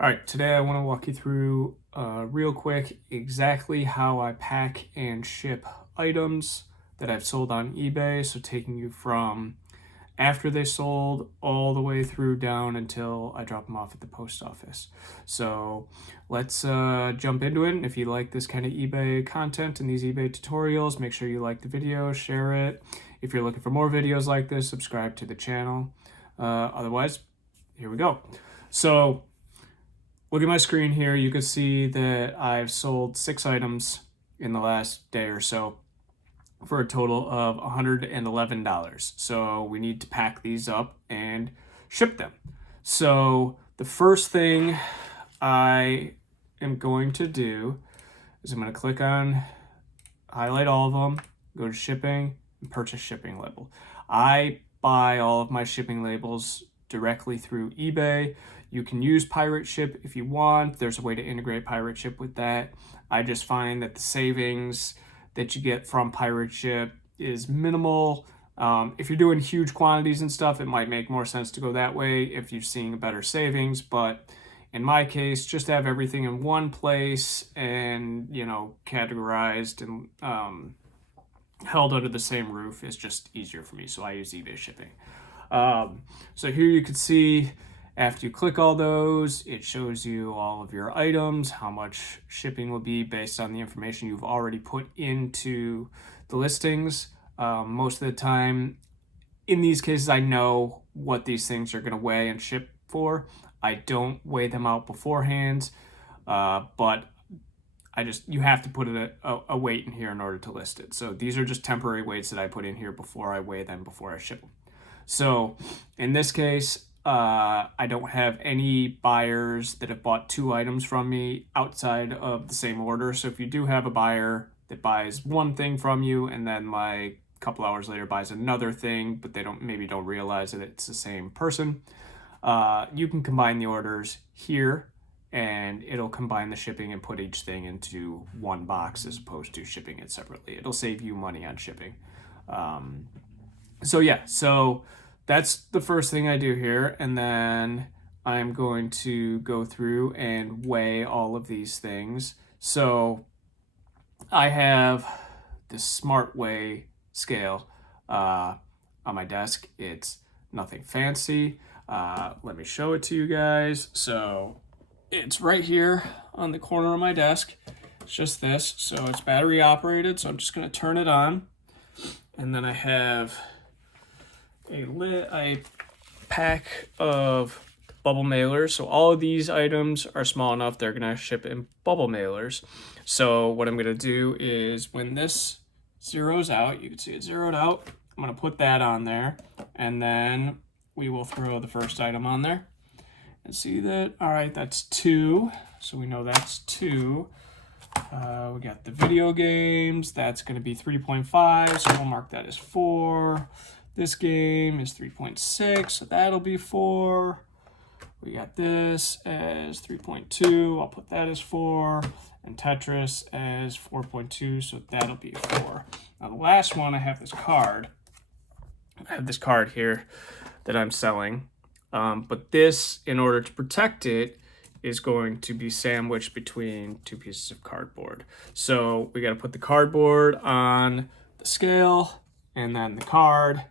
All right, today I want to walk you through real quick exactly how I pack and ship items that I've sold on eBay. So taking you from after they sold all the way through down until I drop them off at the post office. So let's jump into it. And if you like this kind of eBay content and these eBay tutorials, make sure you like the video, share it. If you're looking for more videos like this, subscribe to the channel. Otherwise, here we go. So look at my screen here. You can see that I've sold 6 items in the last day or so for a total of $111. So we need to pack these up and ship them. So the first thing I am going to do is I'm going to click on highlight all of them, go to shipping, and purchase shipping label. I buy all of my shipping labels directly through eBay. You can use Pirate Ship if you want. There's a way to integrate Pirate Ship with that. I just find that the savings that you get from Pirate Ship is minimal. If you're doing huge quantities and stuff, it might make more sense to go that way if you're seeing better savings. But in my case, just have everything in one place and, categorized and held under the same roof is just easier for me. So I use eBay shipping. So here you can see after you click all those, it shows you all of your items, how much shipping will be based on the information you've already put into the listings. Most of the time, in these cases, I know what these things are going to weigh and ship for. I don't weigh them out beforehand, but you have to put a weight in here in order to list it. So these are just temporary weights that I put in here before I weigh them, before I ship them. So in this case, I don't have any buyers that have bought 2 items from me outside of the same order. So if you do have a buyer that buys one thing from you and then like a couple hours later buys another thing, but they don't realize that it's the same person, you can combine the orders here and it'll combine the shipping and put each thing into one box as opposed to shipping it separately. It'll save you money on shipping. So that's the first thing I do here. And then I'm going to go through and weigh all of these things. So I have this smart weigh scale on my desk. It's nothing fancy. Let me show it to you guys. So it's right here on the corner of my desk. It's just this. So it's battery operated. So I'm just going to turn it on. And then I have a pack of bubble mailers. So all of these items are small enough they're going to ship in bubble mailers. So what I'm going to do is when this zeroes out, you can see it zeroed out, I'm going to put that on there, and then we will throw the first item on there and see that. All right, that's 2. So we know that's 2. We got the video games. That's going to be 3.5. So we'll mark that as 4. This game is 3.6, so that'll be 4. We got this as 3.2. I'll put that as 4. And Tetris as 4.2, so that'll be 4. Now the last one, I have this card. I have this card here that I'm selling. But this, in order to protect it, is going to be sandwiched between 2 pieces of cardboard. So we got to put the cardboard on the scale and then the card,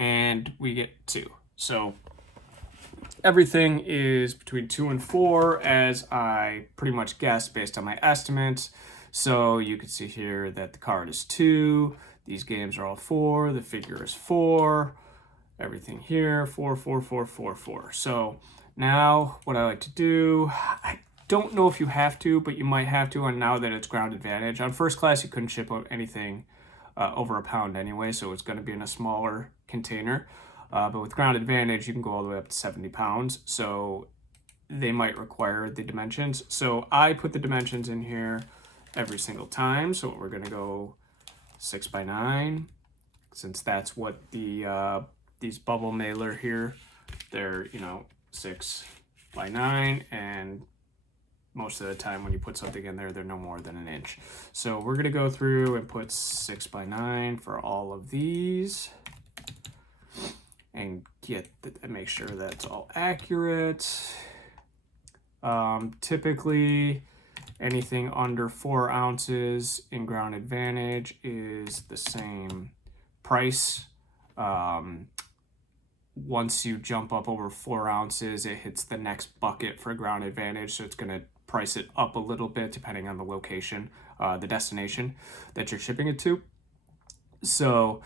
and we get 2. So everything is between 2 and 4, as I pretty much guessed based on my estimates. So you can see here that the card is 2. These games are all 4. The figure is 4. Everything here, 4, 4, 4, 4, 4. So now what I like to do, I don't know if you have to, but you might have to. And now that it's ground advantage, on first class you couldn't ship anything over a pound anyway, so it's going to be in a smaller container. But with ground advantage, you can go all the way up to 70 pounds. So they might require the dimensions. So I put the dimensions in here every single time. So we're going to go 6 by 9, since that's what the these bubble mailer here, they're 6 by 9, and most of the time when you put something in there, they're no more than 1 inch. So we're going to go through and put 6 by 9 for all of these and make sure that's all accurate. Typically, anything under 4 ounces in Ground Advantage is the same price. Once you jump up over 4 ounces, it hits the next bucket for Ground Advantage, so it's going to price it up a little bit depending on the location, the destination that you're shipping it to. So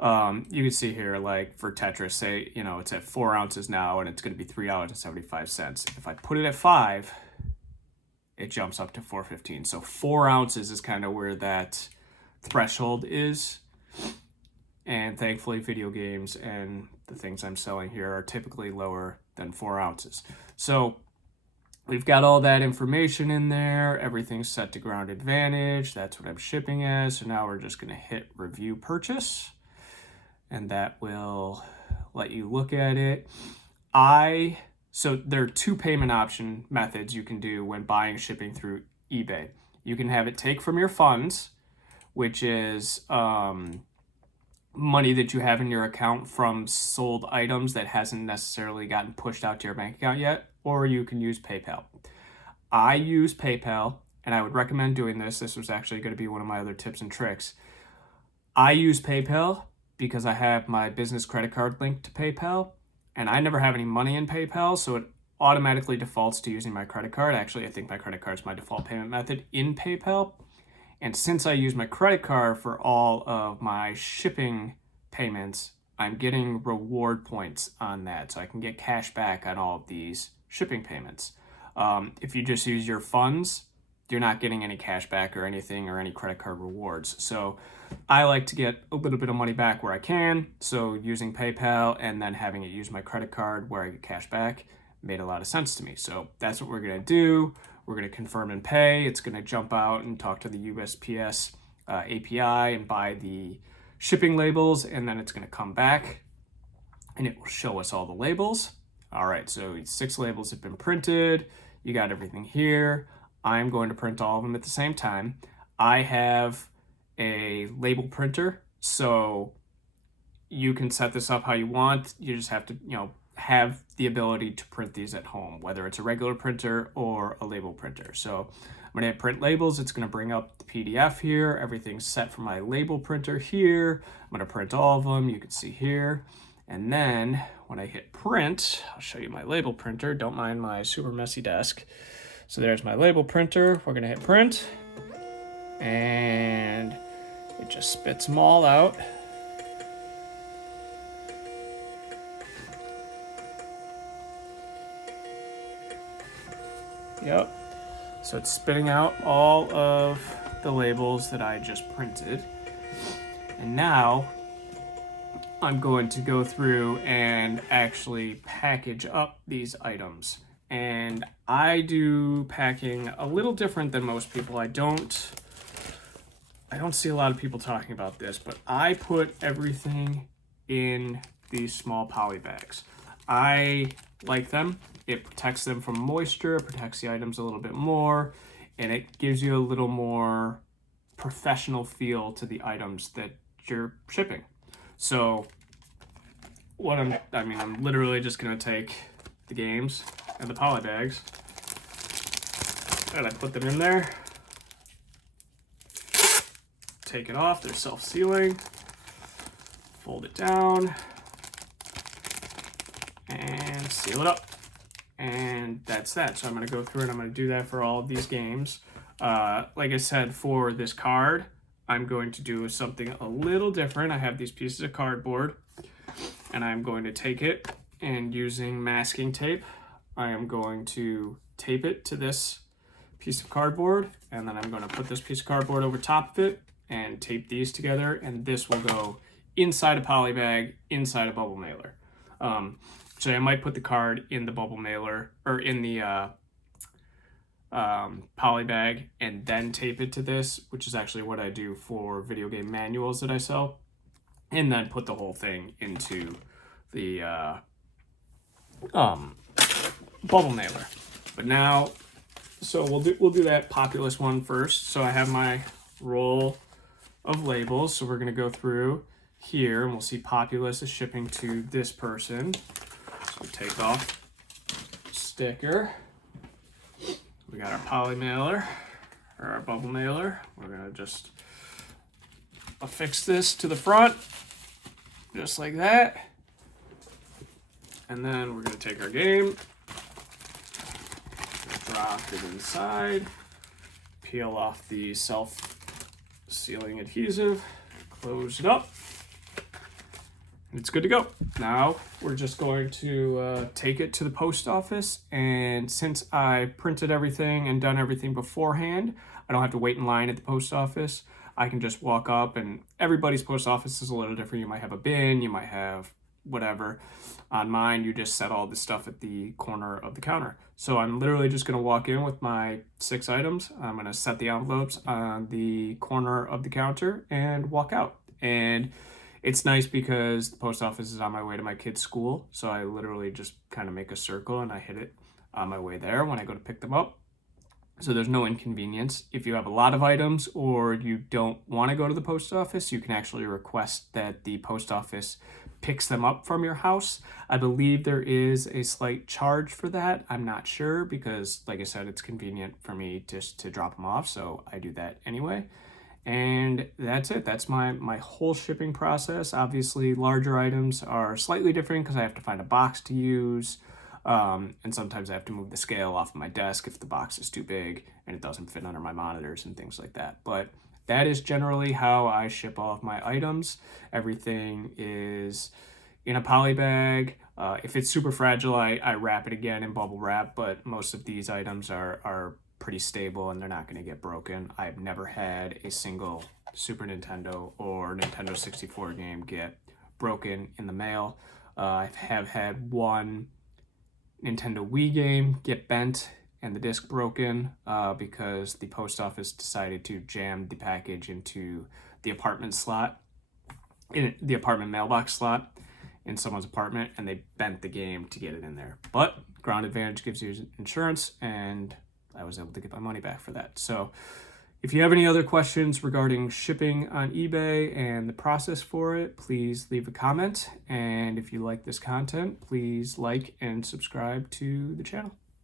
you can see here, like for Tetris, say, you know, it's at 4 ounces now and it's going to be $3.75. If I put it at 5, it jumps up to $4.15. So 4 ounces is kind of where that threshold is. And thankfully, video games and the things I'm selling here are typically lower than 4 ounces. So we've got all that information in there. Everything's set to Ground Advantage. That's what I'm shipping as. So now we're just going to hit Review Purchase. And that will let you look at it. So there are 2 payment option methods you can do when buying shipping through eBay. You can have it take from your funds, which is money that you have in your account from sold items that hasn't necessarily gotten pushed out to your bank account yet, or you can use PayPal. I use PayPal, and I would recommend doing this. This was actually going to be one of my other tips and tricks. I use PayPal because I have my business credit card linked to PayPal, and I never have any money in PayPal, so it automatically defaults to using my credit card. Actually, I think my credit card is my default payment method in PayPal. And since I use my credit card for all of my shipping payments, I'm getting reward points on that. So I can get cash back on all of these shipping payments. If you just use your funds, you're not getting any cash back or anything or any credit card rewards. So I like to get a little bit of money back where I can. So using PayPal and then having it use my credit card where I get cash back made a lot of sense to me. So that's what we're going to do. We're going to confirm and pay. It's going to jump out and talk to the USPS API and buy the shipping labels, and then it's going to come back and it will show us all the labels. All right, so 6 labels have been printed. You got everything here. I'm going to print all of them at the same time. I have a label printer, so you can set this up how you want. You just have to, have the ability to print these at home, whether it's a regular printer or a label printer. So I'm going to hit print labels. It's going to bring up the PDF here. Everything's set for my label printer here. I'm going to print all of them. You can see here. And then when I hit print, I'll show you my label printer. Don't mind my super messy desk. So there's my label printer. We're going to hit print. And it just spits them all out. Yep. So it's spitting out all of the labels that I just printed. And now I'm going to go through and actually package up these items. And I do packing a little different than most people. I don't see a lot of people talking about this, but I put everything in these small poly bags. I like them. It protects them from moisture, it protects the items a little bit more, and it gives you a little more professional feel to the items that you're shipping. So I'm literally just gonna take the games and the poly bags and I put them in there, take it off, they're self-sealing, fold it down, and seal it up. And that's that. So I'm going to go through and I'm going to do that for all of these games. Like I said, for this card, I'm going to do something a little different. I have these pieces of cardboard, and I'm going to take it and using masking tape, I am going to tape it to this piece of cardboard, and then I'm going to put this piece of cardboard over top of it and tape these together, and this will go inside a poly bag, inside a bubble mailer. So I might put the card in the bubble mailer or in the poly bag and then tape it to this, which is actually what I do for video game manuals that I sell, and then put the whole thing into the bubble mailer. But now, so we'll do that Populous one first. So I have my roll of labels. So we're gonna go through here and we'll see Populous is shipping to this person. So we take off sticker. We got our poly mailer, or our bubble mailer. We're gonna just affix this to the front, just like that. And then we're gonna take our game, drop it inside, peel off the self-sealing adhesive, close it up. It's good to go. Now we're just going to take it to the post office, and since I printed everything and done everything beforehand, I don't have to wait in line at the post office. I can just walk up, and everybody's post office is a little different. You might have a bin, you might have whatever. On mine, you just set all this stuff at the corner of the counter. So I'm literally just gonna walk in with my 6 items. I'm gonna set the envelopes on the corner of the counter and walk out. And it's nice because the post office is on my way to my kid's school. So I literally just kind of make a circle and I hit it on my way there when I go to pick them up. So there's no inconvenience. If you have a lot of items or you don't want to go to the post office, you can actually request that the post office picks them up from your house. I believe there is a slight charge for that. I'm not sure because, like I said, it's convenient for me just to drop them off. So I do that anyway. And that's it. That's my whole shipping process. Obviously, larger items are slightly different because I have to find a box to use. And sometimes I have to move the scale off of my desk if the box is too big and it doesn't fit under my monitors and things like that. But that is generally how I ship all of my items. Everything is in a poly bag. If it's super fragile, I wrap it again in bubble wrap, but most of these items are pretty stable and they're not going to get broken. I've never had a single Super Nintendo or Nintendo 64 game get broken in the mail. I have had one Nintendo Wii game get bent and the disc broken because the post office decided to jam the package into the apartment slot, in the apartment mailbox slot in someone's apartment, and they bent the game to get it in there. But Ground Advantage gives you insurance, and I was able to get my money back for that. So if you have any other questions regarding shipping on eBay and the process for it, please leave a comment. And if you like this content, please like and subscribe to the channel.